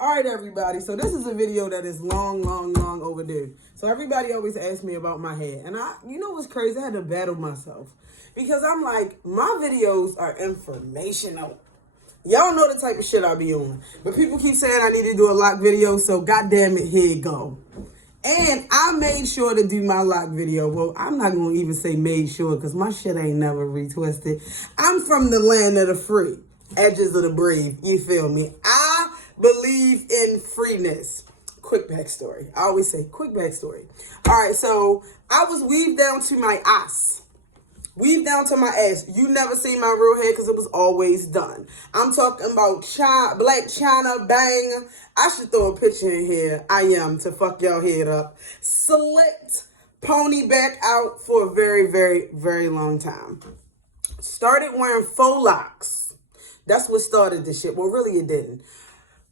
All right, everybody. So this is a video that is long overdue. So everybody always asks me about my hair. And you know what's crazy? I had to battle myself. Because I'm like, my videos are informational. Y'all know the type of shit I be on. But people keep saying I need to do a lock video. So goddamn it, here it go. And I made sure to do my lock video. Well, I'm not going to even say made sure because my shit ain't never retwisted. I'm from the land of the free. Edges of the brave. You feel me? I believe in freeness. Quick backstory. I always say quick backstory. All right, so I was weaved down to my ass. Weaved down to my ass. You never seen my real hair because it was always done. I'm talking about black China bang. I should throw a picture in here. I am to fuck y'all head up. Slicked pony back out for a very long time. Started wearing faux locks. That's what started this shit. Well, really it didn't.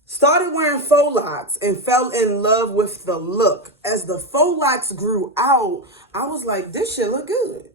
Started wearing faux locks and fell in love with the look. As the faux locks grew out, I was like, this shit look good.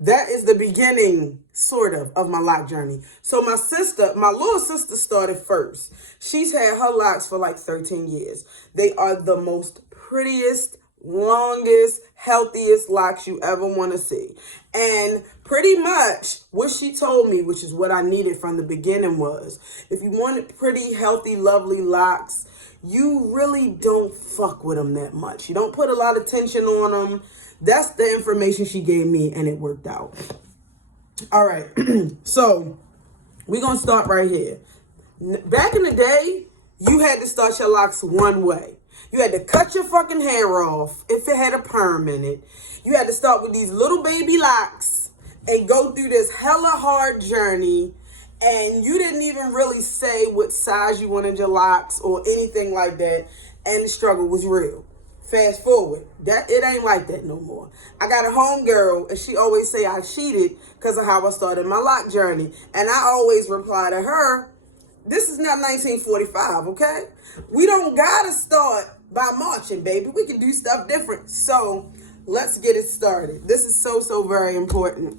That is the beginning, sort of my lock journey. So my little sister started first. She's had her locks for like 13 years. They are the most prettiest, longest, healthiest locks you ever want to see. And pretty much what she told me, which is what I needed from the beginning, was if you wanted pretty, healthy, lovely locks, you really don't fuck with them that much. You don't put a lot of tension on them. That's the information she gave me, and it worked out. All right, so we're going to start right here. Back in the day, you had to start your locks one way. You had to cut your fucking hair off if it had a perm in it. You had to start with these little baby locks and go through this hella hard journey. And you didn't even really say what size you wanted your locks or anything like that. And the struggle was real. Fast forward, it ain't like that no more. I got a homegirl, and she always say I cheated because of how I started my lock journey. And I always reply to her, this is not 1945, okay? We don't gotta start by marching, baby. We can do stuff different. So let's get it started. This is so very important.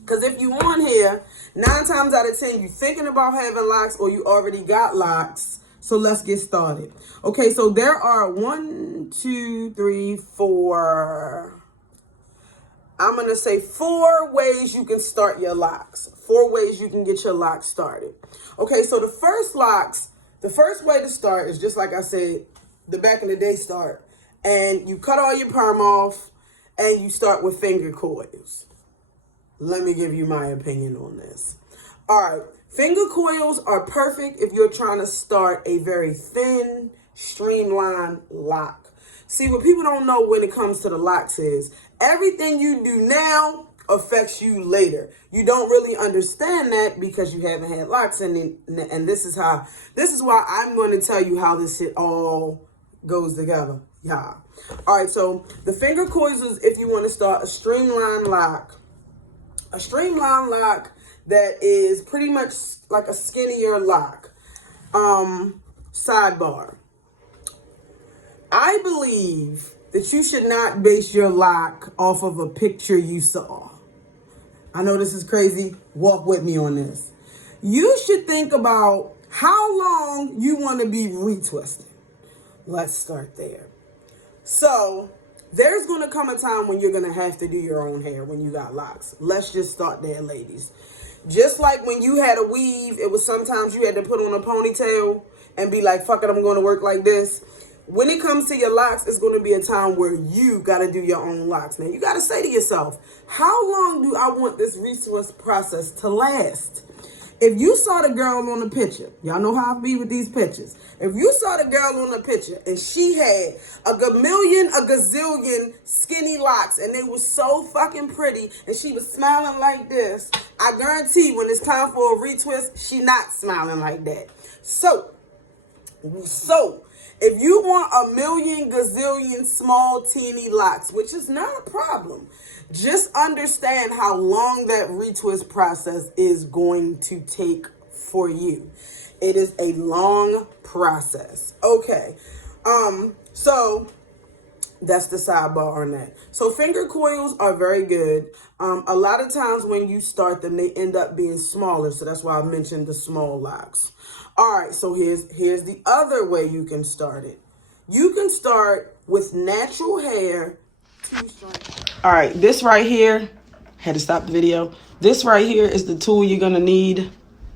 Because if you on here, 9 times out of 10, you thinking about having locks or you already got locks. So let's get started. Okay, so there are 1, 2, 3, 4. I'm going to say 4 ways you can start your locks. 4 ways you can get your locks started. Okay, so the first way to start is just like I said, the back in the day start. And you cut all your perm off and you start with finger coils. Let me give you my opinion on this. All right. Finger coils are perfect if you're trying to start a very thin, streamlined lock. See, what people don't know when it comes to the locks is everything you do now affects you later. You don't really understand that because you haven't had locks in it. And this is why I'm going to tell you how this shit all goes together. Yeah. All right. So the finger coils is if you want to start a streamlined lock. A streamlined lock that is pretty much like a skinnier lock. Sidebar. I believe that you should not base your lock off of a picture you saw. I know this is crazy. Walk with me on this. You should think about how long you want to be retwisted. Let's start there. So there's going to come a time when you're going to have to do your own hair when you got locks. Let's just start there, ladies. Just like when you had a weave, it was sometimes you had to put on a ponytail and be like, fuck it, I'm going to work like this. When it comes to your locks, it's going to be a time where you got to do your own locks. Now, you got to say to yourself, how long do I want this resource process to last? If you saw the girl on the picture, y'all know how I be with these pictures. If you saw the girl on the picture and she had a gazillion skinny locks and they were so fucking pretty and she was smiling like this, I guarantee when it's time for a retwist, she not smiling like that. So if you want a million gazillion small teeny locks, which is not a problem, just understand how long that retwist process is going to take for you. It is a long process. Okay. So That's the sidebar on that. So finger coils are very good. A lot of times when you start them, they end up being smaller. So that's why I mentioned the small locks. All right, so here's the other way you can start it. You can start with natural hair. All right, this right here, had to stop the video. This right here is the tool you're gonna need.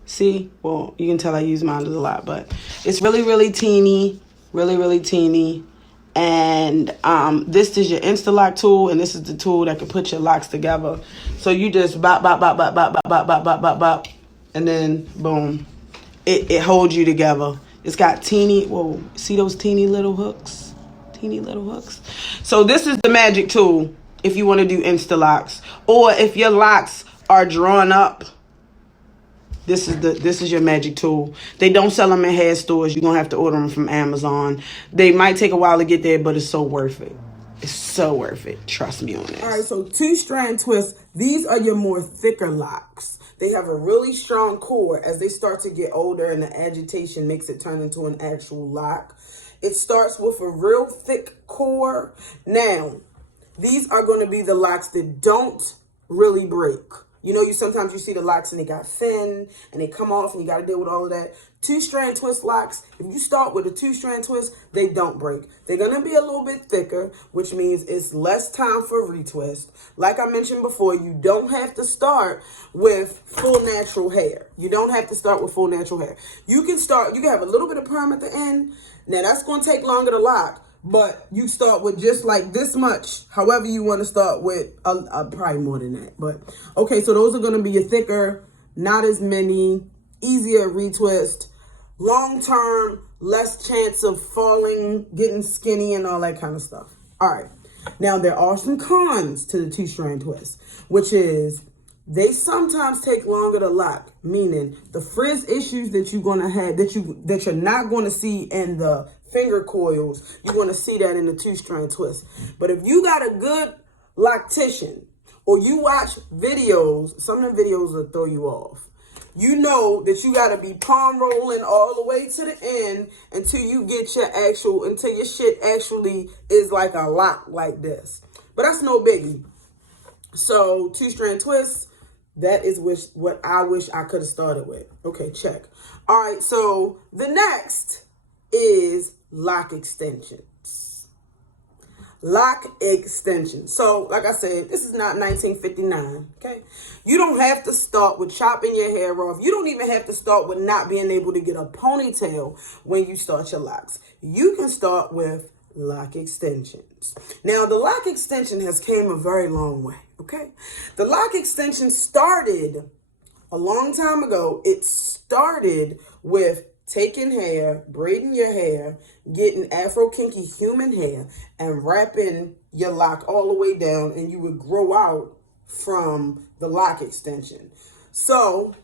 See, well, you can tell I use mine a lot, but it's really, really teeny, really, really teeny. And this is your Insta-Lock tool, and this is the tool that can put your locks together. So you just bop, bop, bop, bop, bop, bop, bop, bop, bop, bop, bop, and then boom, it holds you together. It's got teeny, whoa, see those teeny little hooks? Teeny little hooks. So this is the magic tool if you want to do Insta-Locks, or if your locks are drawn up. This is your magic tool. They don't sell them in hair stores. You're going to have to order them from Amazon. They might take a while to get there, but it's so worth it. It's so worth it. Trust me on this. All right, so 2-strand twists. These are your more thicker locks. They have a really strong core. As they start to get older and the agitation makes it turn into an actual lock. It starts with a real thick core. Now, these are going to be the locks that don't really break. You know, sometimes you see the locks and they got thin and they come off and you got to deal with all of that. 2-strand twist locks, if you start with a 2-strand twist, they don't break. They're going to be a little bit thicker, which means it's less time for retwist. Like I mentioned before, you don't have to start with full natural hair. You don't have to start with full natural hair. You can have a little bit of perm at the end. Now, that's going to take longer to lock. But you start with just like this much. However you want to start with, probably more than that. But, okay, so those are going to be your thicker, not as many, easier retwist, long-term, less chance of falling, getting skinny, and all that kind of stuff. All right. Now, there are some cons to the 2-strand twist, which is they sometimes take longer to lock, meaning the frizz issues that you're going to have, that you're not going to see in the finger coils, you're going to see that in the 2-strand twist. But if you got a good loctician, or you watch videos, some of the videos will throw you off. You know that you got to be palm rolling all the way to the end until you get until your shit actually is like a lock like this. But that's no biggie. So 2-strand twists, that is what I wish I could have started with. Okay, check. All right, so the next is lock extensions. Lock extensions. So, like I said, this is not 1959, okay? You don't have to start with chopping your hair off. You don't even have to start with not being able to get a ponytail when you start your locks. You can start with lock extensions. Now, the lock extension has came a very long way, okay? The lock extension started a long time ago. It started with taking hair, braiding your hair, getting Afro kinky human hair, and wrapping your lock all the way down, and you would grow out from the lock extension. So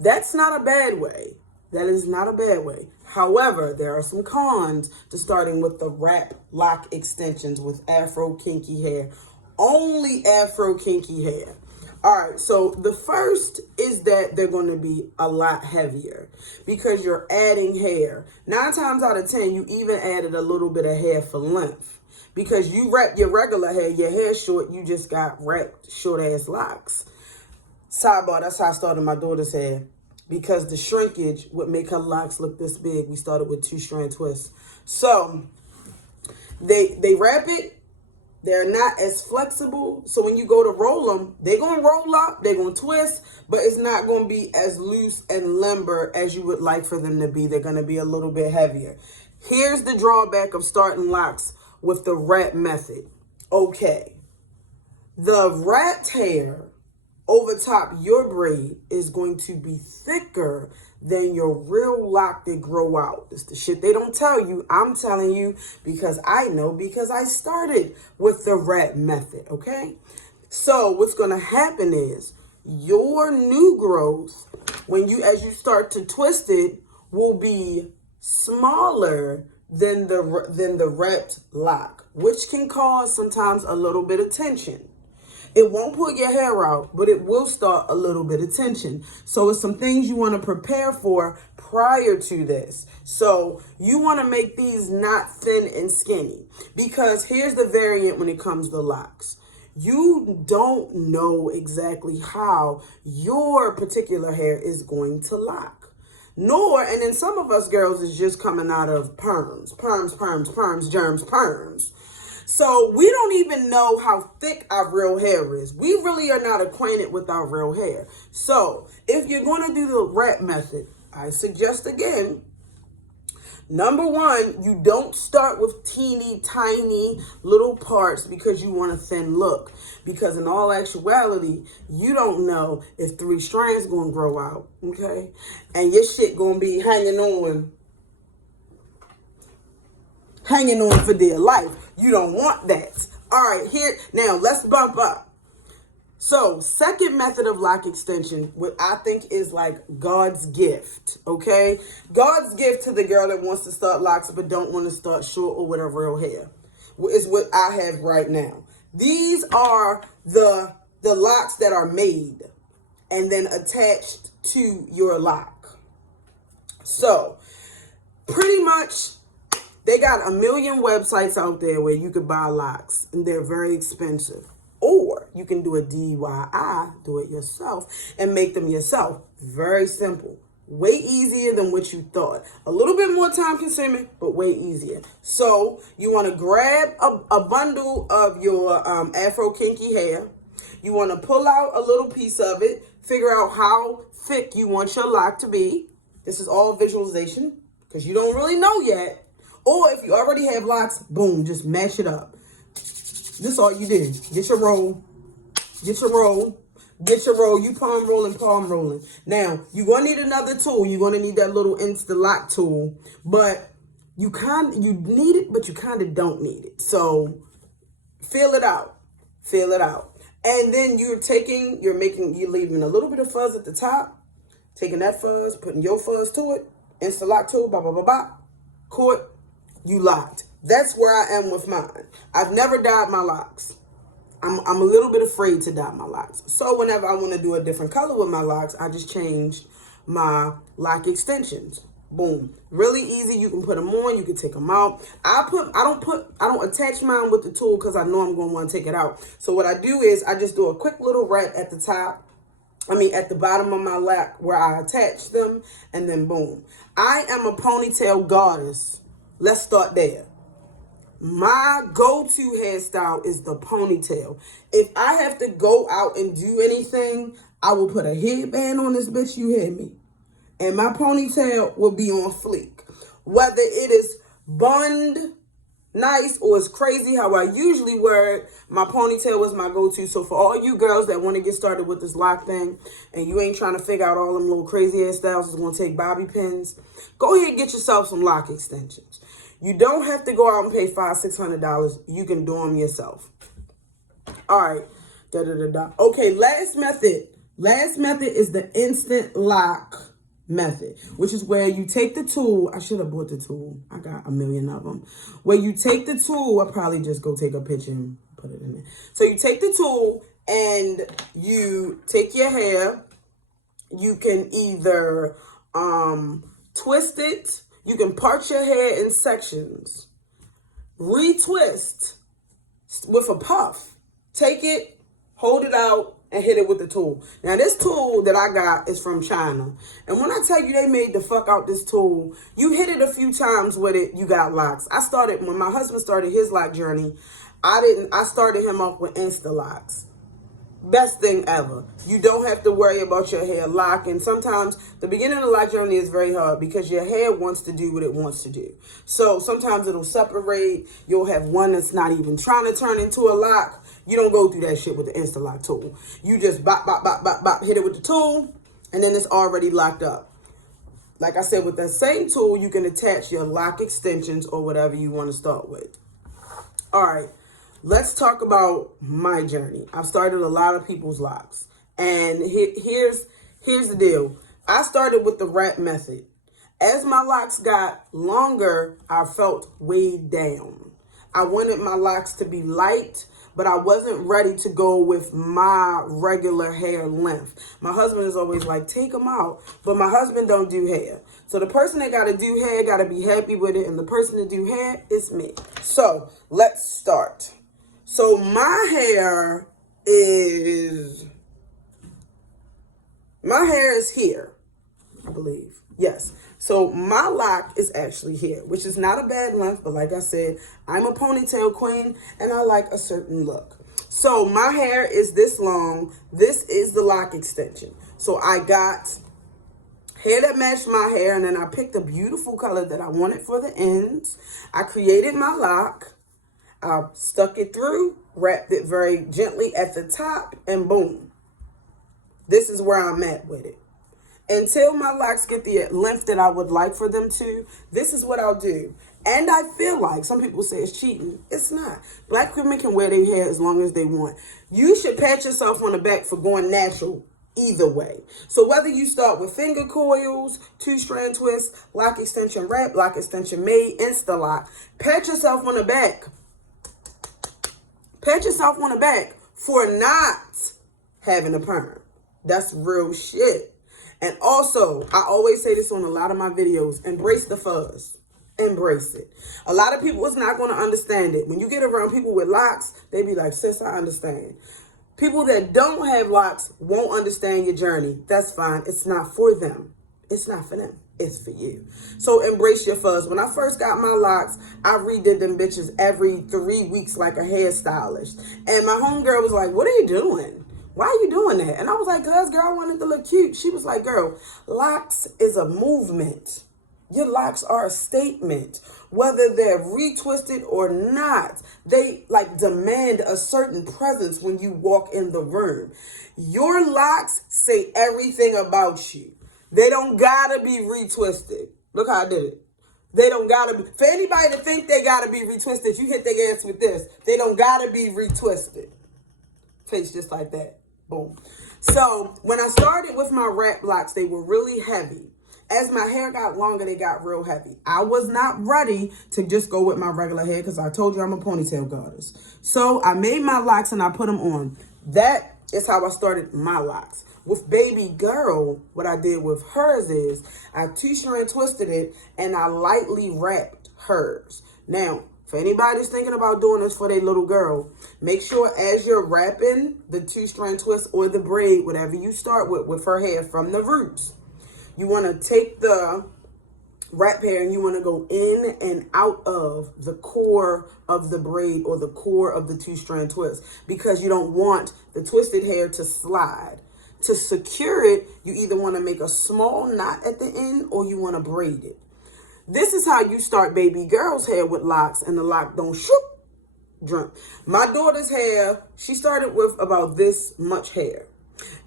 that's not a bad way. That is not a bad way. However, there are some cons to starting with the wrap lock extensions with Afro kinky hair. Only Afro kinky hair. All right, so the first is that they're going to be a lot heavier because you're adding hair. 9 times out of 10, you even added a little bit of hair for length. Because you wrap your regular hair, your hair short, you just got wrapped short-ass locks. Sidebar, that's how I started my daughter's hair. Because the shrinkage would make her locks look this big. We started with 2-strand twists. So, they wrap it. They're not as flexible. So when you go to roll them, they're going to roll up, they're going to twist, but it's not going to be as loose and limber as you would like for them to be. They're going to be a little bit heavier. Here's the drawback of starting locks with the wrap method. Okay. The wrapped hair over top your braid is going to be thicker than your real lock that grow out. It's the shit they don't tell you. I'm telling you because I know, because I started with the wrap method, okay? So what's going to happen is your new growth, as you start to twist it, will be smaller than the wrapped lock, which can cause sometimes a little bit of tension. It won't pull your hair out, but it will start a little bit of tension. So it's some things you want to prepare for prior to this. So you want to make these not thin and skinny, because here's the variant when it comes to locks. You don't know exactly how your particular hair is going to lock. And then some of us girls is just coming out of perms, germs, perms. So we don't even know how thick our real hair is. We really are not acquainted with our real hair. So if you're going to do the wrap method, I suggest again, number one, you don't start with teeny tiny little parts because you want a thin look. Because in all actuality, you don't know if 3 strands going to grow out, okay? And your shit going to be hanging on for dear life. You don't want that. All right, here, now let's bump up. So, second method of lock extension, what I think is like God's gift, okay? God's gift to the girl that wants to start locks but don't want to start short or with her real hair, is what I have right now. These are the locks that are made and then attached to your lock. So, pretty much, they got a million websites out there where you could buy locks, and they're very expensive. Or you can do a DIY, do it yourself, and make them yourself. Very simple. Way easier than what you thought. A little bit more time consuming, but way easier. So you want to grab a bundle of your Afro kinky hair. You want to pull out a little piece of it. Figure out how thick you want your lock to be. This is all visualization because you don't really know yet. Or if you already have locks, boom, just mash it up. This is all you did. Get your roll. You palm rolling. Now, you're going to need another tool. You're going to need that little Insta-Lock tool. But you need it, but you kind of don't need it. So, feel it out. And then you're leaving a little bit of fuzz at the top. Taking that fuzz, putting your fuzz to it. Insta-Lock tool, Court. You locked. That's where I am with mine. I've never dyed my locks. I'm a little bit afraid to dye my locks. So whenever I want to do a different color with my locks, I just change my lock extensions. Boom. Really easy. You can put them on. You can take them out. I don't attach mine with the tool because I know I'm going to want to take it out. So what I do is I just do a quick little wrap at the bottom of my lock where I attach them, and then boom. I am a ponytail goddess. Let's start there. My go-to hairstyle is the ponytail. If I have to go out and do anything, I will put a headband on this bitch, you hear me? And my ponytail will be on fleek. Whether it is bunned nice or it's crazy how I usually wear it, my ponytail was my go-to. So for all you girls that want to get started with this lock thing and you ain't trying to figure out all them little crazy hairstyles, it's going to take bobby pins, go ahead and get yourself some lock extensions. You don't have to go out and pay $500-$600. You can do them yourself. All right. Okay, last method. Last method is the instant lock method, which is where you take the tool. I should have bought the tool. I got a million of them. Where you take the tool, I'll probably just go take a picture and put it in there. So you take the tool and you take your hair. You can either twist it. You can part your hair in sections, retwist with a puff, take it, hold it out, and hit it with the tool. Now, this tool that I got is from China. And when I tell you they made the fuck out this tool, you hit it a few times with it, you got locks. When my husband started his lock journey, I started him off with Insta-Locks. Best thing ever. You don't have to worry about your hair locking. Sometimes the beginning of the lock journey is very hard because your hair wants to do what it wants to do. So sometimes it'll separate. You'll have one that's not even trying to turn into a lock. You don't go through that shit with the Insta-Lock tool. You just bop, hit it with the tool, and then it's already locked up. Like I said, with that same tool, you can attach your lock extensions or whatever you want to start with. All right. Let's talk about my journey. I've started a lot of people's locks. And here's the deal. I started with the wrap method. As my locks got longer, I felt weighed down. I wanted my locks to be light, but I wasn't ready to go with my regular hair length. My husband is always like, take them out. But my husband don't do hair. So the person that got to do hair got to be happy with it. And the person that do hair is me. So let's start. So my hair is here, I believe. Yes. So my lock is actually here, which is not a bad length. But like I said, I'm a ponytail queen and I like a certain look. So my hair is this long. This is the lock extension. So I got hair that matched my hair, and then I picked a beautiful color that I wanted for the ends. I created my lock. I stuck it through, wrapped it very gently at the top, and boom. This is where I'm at with it. Until my locks get the length that I would like for them to, this is what I'll do. And I feel like some people say it's cheating. It's not. Black women can wear their hair as long as they want. You should pat yourself on the back for going natural either way. So whether you start with finger coils, 2-strand twists, lock extension wrap, lock extension made, Insta lock, pat yourself on the back. Pat yourself on the back for not having a perm. That's real shit. And also, I always say this on a lot of my videos, embrace the fuzz. Embrace it. A lot of people is not going to understand it. When you get around people with locks, they be like, sis, I understand. People that don't have locks won't understand your journey. That's fine. It's not for them. It's not for them. It's for you. So embrace your fuzz. When I first got my locks, I redid them bitches every 3 weeks like a hairstylist. And my homegirl was like, what are you doing? Why are you doing that? And I was like, cuz, girl, I wanted to look cute. She was like, girl, locks is a movement. Your locks are a statement. Whether they're retwisted or not, they like demand a certain presence when you walk in the room. Your locks say everything about you. They don't gotta be retwisted. Look how I did it. They don't gotta be. For anybody to think they gotta be retwisted, you hit their ass with this. They don't gotta be retwisted. Face just like that. Boom. So when I started with my wrap locks, they were really heavy. As my hair got longer, they got real heavy. I was not ready to just go with my regular hair because I told you I'm a ponytail goddess. So I made my locks and I put them on. That is how I started my locks. With baby girl, what I did with hers is I 2-strand twisted it and I lightly wrapped hers. Now, for anybody that's thinking about doing this for their little girl, make sure as you're wrapping the 2-strand twist or the braid, whatever you start with her hair from the roots, you want to take the wrap hair and you want to go in and out of the core of the braid or the core of the 2-strand twist because you don't want the twisted hair to slide. To secure it, you either want to make a small knot at the end or you want to braid it. This is how you start baby girl's hair with locks and the lock don't shoop, drunk. My daughter's hair, she started with about this much hair.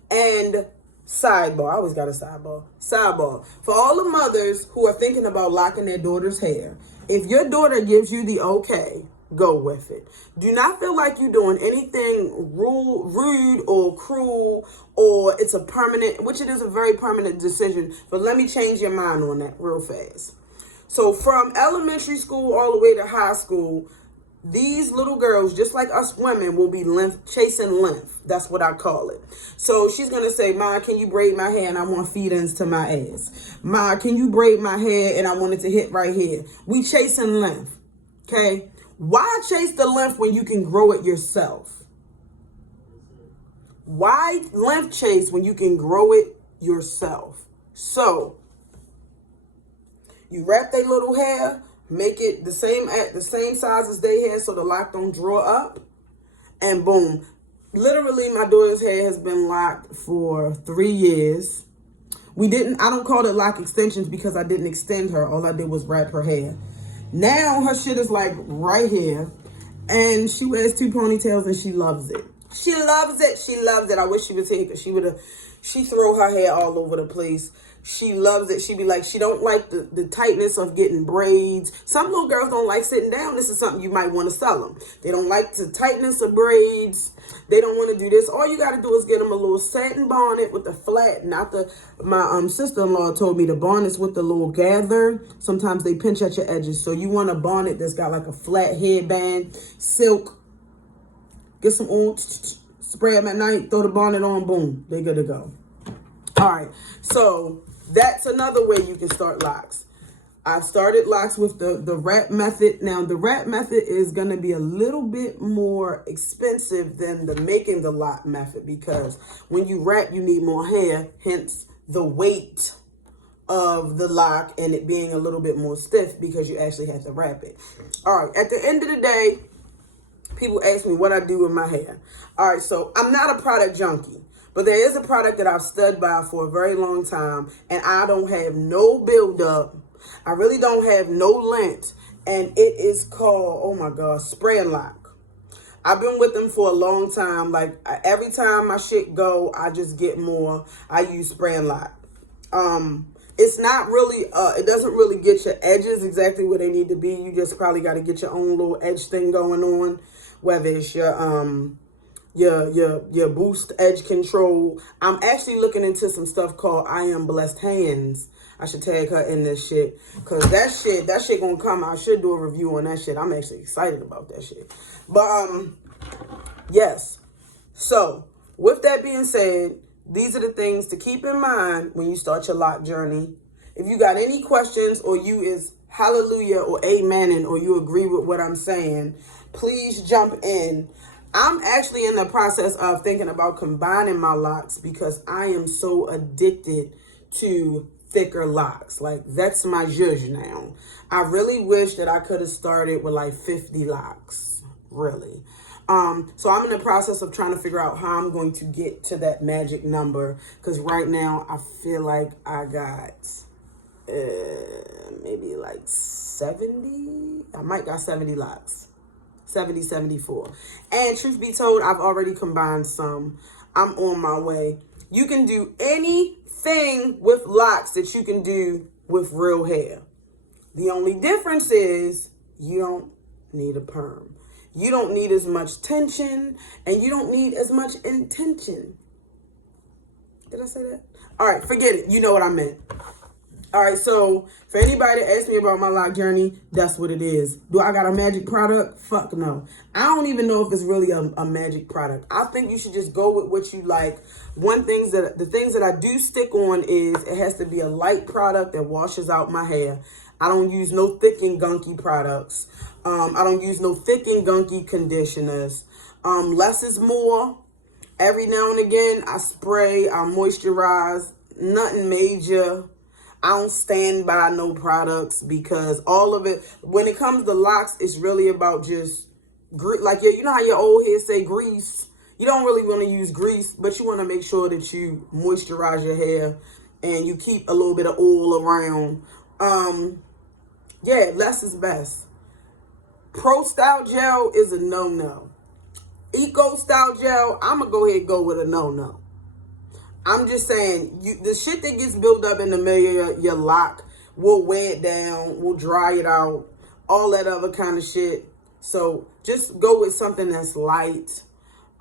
And sidebar, I always got a sidebar. Sidebar, for all the mothers who are thinking about locking their daughter's hair, if your daughter gives you the okay, go with it. Do not feel like you're doing anything rude or cruel or it's a permanent, which it is a very permanent decision. But let me change your mind on that real fast. So from elementary school all the way to high school, these little girls, just like us women, will be chasing length. That's what I call it. So she's going to say, Ma, can you braid my hair and I want feed-ins to my ass? Ma, can you braid my hair and I want it to hit right here? We chasing length, okay? Why chase the length when you can grow it yourself? Why length chase when you can grow it yourself? So you wrap their little hair, make it the same size as their hair so the lock don't draw up, and boom. Literally, my daughter's hair has been locked for 3 years. I don't call it lock extensions because I didn't extend her. All I did was wrap her hair. Now her shit is like right here, and she wears 2 ponytails and she loves it. She loves it. She loves it. I wish she was here because she throw her hair all over the place. She loves it. She be like, she don't like the tightness of getting braids. Some little girls don't like sitting down. This is something you might want to sell them. They don't like the tightness of braids. They don't want to do this. All you got to do is get them a little satin bonnet with the flat, not the, my sister-in-law told me the bonnets with the little gather. Sometimes they pinch at your edges. So you want a bonnet that's got like a flat headband, silk. Get some oil, spray them at night, throw the bonnet on, boom, they good to go. All right, so that's another way you can start locks. I've started locks with the wrap method. Now, the wrap method is going to be a little bit more expensive than the making the lock method, because when you wrap, you need more hair, hence the weight of the lock and it being a little bit more stiff because you actually have to wrap it. All right, at the end of the day, people ask me what I do with my hair. All right, so I'm not a product junkie, but there is a product that I've stood by for a very long time, and I don't have no buildup. I really don't have no length, and it is called, oh my God, Spray and Lock. I've been with them for a long time. Like, every time my shit go, I just get more. I use Spray and Lock. It's not really, it doesn't really get your edges exactly where they need to be. You just probably got to get your own little edge thing going on, whether it's your boost edge control. I'm actually looking into some stuff called I Am Blessed Hands. I should tag her in this shit, because that shit gonna come. I should do a review on that shit. I'm actually excited about that shit. But yes. So with that being said, these are the things to keep in mind when you start your lock journey. If you got any questions, or you is hallelujah or amening, or you agree with what I'm saying, please jump in. I'm actually in the process of thinking about combining my locks because I am so addicted to thicker locks. Like, that's my zhuzh now. I really wish that I could have started with like 50 locks, really. So I'm in the process of trying to figure out how I'm going to get to that magic number, because right now I feel like I got maybe like 70. I might got 70 locks. 70, 74. And truth be told, I've already combined some. I'm on my way. You can do anything with locks that you can do with real hair. The only difference is you don't need a perm. You don't need as much tension, and you don't need as much intention. Did I say that? All right, forget it. You know what I meant. All right, so for anybody that asks me about my lock journey, that's what it is. Do I got a magic product? Fuck no. I don't even know if it's really a magic product. I think you should just go with what you like. The things that I do stick on is it has to be a light product that washes out my hair. I don't use no thick and gunky products. I don't use no thick and gunky conditioners. Less is more. Every now and again, I spray, I moisturize. Nothing major. I don't stand by no products, because all of it, when it comes to locks, it's really about just, like, you know how your old heads say grease? You don't really want to use grease, but you want to make sure that you moisturize your hair and you keep a little bit of oil around. Yeah, less is best. Pro Style Gel is a no-no. Eco Style Gel, I'm going to go ahead and go with a no-no. I'm just saying, the shit that gets built up in the middle of your lock will weigh it down, will dry it out, all that other kind of shit. So just go with something that's light.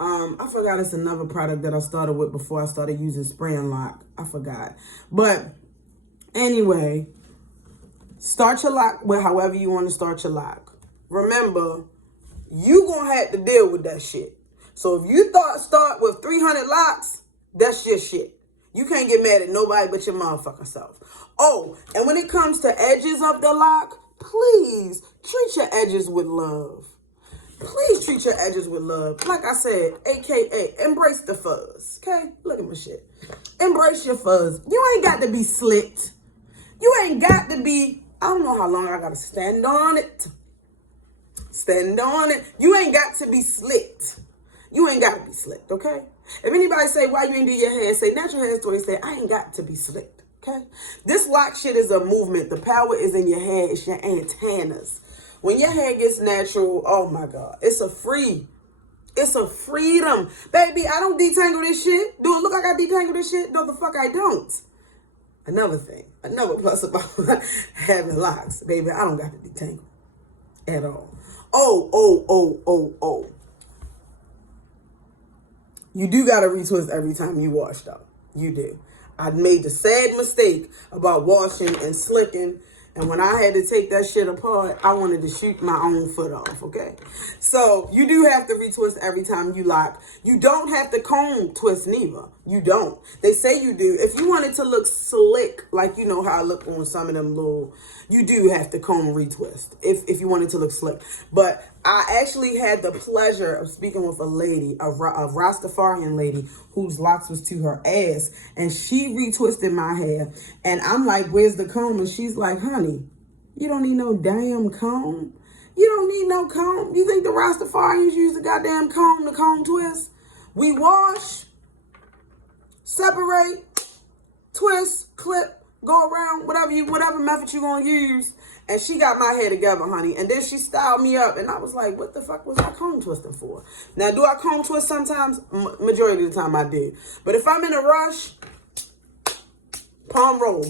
I forgot it's another product that I started with before I started using Spray and Lock. I forgot. But anyway, start your lock with however you want to start your lock. Remember, you going to have to deal with that shit. So if you start with 300 locks, that's your shit. You can't get mad at nobody but your motherfucking self. Oh, and when it comes to edges of the lock, please treat your edges with love. Please treat your edges with love. Like I said, AKA, embrace the fuzz. Okay? Look at my shit. Embrace your fuzz. You ain't got to be slicked. You ain't got to be, I don't know how long I got to stand on it. Stand on it. You ain't got to be slicked. You ain't got to be slicked, okay? If anybody say, why you ain't do your hair, say natural hair story, say, I ain't got to be slicked, okay? This lock shit is a movement. The power is in your hair. It's your antennas. When your hair gets natural, oh my God, it's a freedom. Baby, I don't detangle this shit. Do it look like I detangle this shit? No, the fuck I don't. Another thing, another plus about having locks, baby, I don't got to detangle at all. Oh. You do got to retwist every time you wash, though. You do. I made the sad mistake about washing and slicking. And when I had to take that shit apart, I wanted to shoot my own foot off, okay? So you do have to retwist every time you lock. You don't have to comb twist neither. You don't. They say you do. If you want it to look slick, like you know how I look on some of them little, you do have to comb retwist if you want it to look slick. But I actually had the pleasure of speaking with a lady, a Rastafarian lady, whose locks was to her ass, and she retwisted my hair. And I'm like, where's the comb? And she's like, honey, you don't need no damn comb. You don't need no comb. You think the Rastafarians use the goddamn comb to comb twist? We wash, separate, twist, clip, go around, whatever method you gonna use. And she got my hair together, honey. And then she styled me up. And I was like, what the fuck was I comb twisting for? Now, do I comb twist sometimes? Majority of the time I do. But if I'm in a rush, palm roll.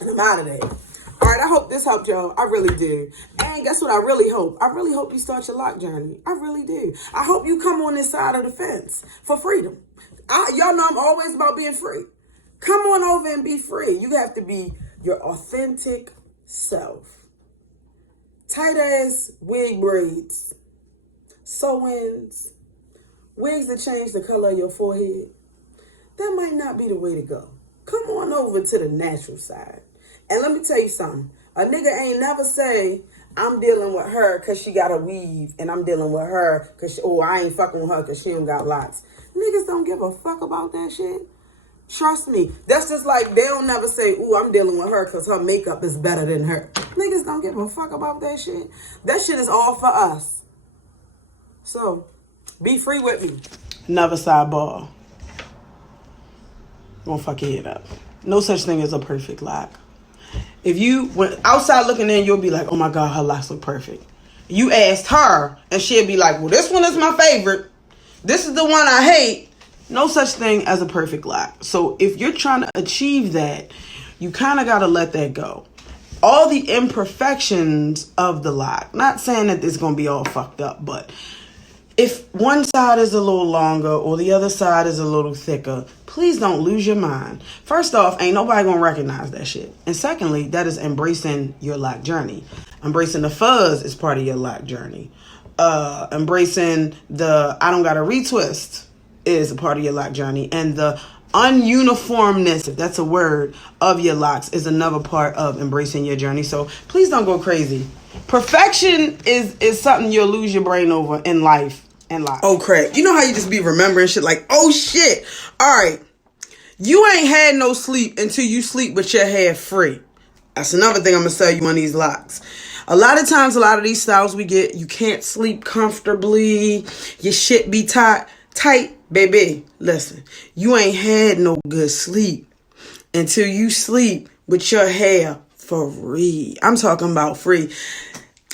And I'm out of there. All right, I hope this helped y'all. I really do. And guess what I really hope? I really hope you start your lock journey. I really do. I hope you come on this side of the fence for freedom. Y'all know I'm always about being free. Come on over and be free. You have to be your authentic self. Tight ass wig braids, sew-ins, wigs that change the color of your forehead. That might not be the way to go. Come on over to the natural side. And let me tell you something. A nigga ain't never say, I'm dealing with her because she got a weave, and I'm dealing with her because, I ain't fucking with her because she don't got locks. Niggas don't give a fuck about that shit. Trust me. That's just like they don't never say, I'm dealing with her because her makeup is better than her. Niggas don't give a fuck about that shit. That shit is all for us. So, be free with me. Another sidebar. Won't fuck your head up. No such thing as a perfect lock. If you went outside looking in, you'll be like, oh my God, her locks look perfect. You asked her, and she'll be like, well, this one is my favorite. This is the one I hate. No such thing as a perfect lock. So if you're trying to achieve that, you kind of got to let that go. All the imperfections of the lock, not saying that it's going to be all fucked up, but if one side is a little longer or the other side is a little thicker, please don't lose your mind. First off, ain't nobody going to recognize that shit. And secondly, that is embracing your lock journey. Embracing the fuzz is part of your lock journey. Embracing the I don't got to retwist is a part of your lock journey. And the ununiformness, if that's a word, of your locks is another part of embracing your journey. So please don't go crazy. Perfection is something you'll lose your brain over in life and life. Oh crap. You know how you just be remembering shit like, oh shit. All right. You ain't had no sleep until you sleep with your hair free. That's another thing I'm going to tell you on these locks. A lot of times, a lot of these styles we get, you can't sleep comfortably. Your shit be tight. Baby, listen, you ain't had no good sleep until you sleep with your hair free. I'm talking about free.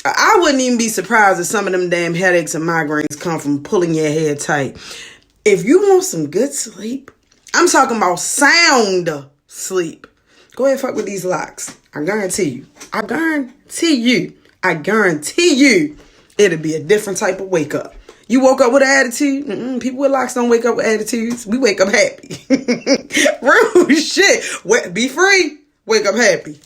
I wouldn't even be surprised if some of them damn headaches and migraines come from pulling your hair tight. If you want some good sleep, I'm talking about sound sleep. Go ahead and fuck with these locks. I guarantee you, it'll be a different type of wake up. You woke up with an attitude? People with locks don't wake up with attitudes. We wake up happy. Real shit. Be free. Wake up happy.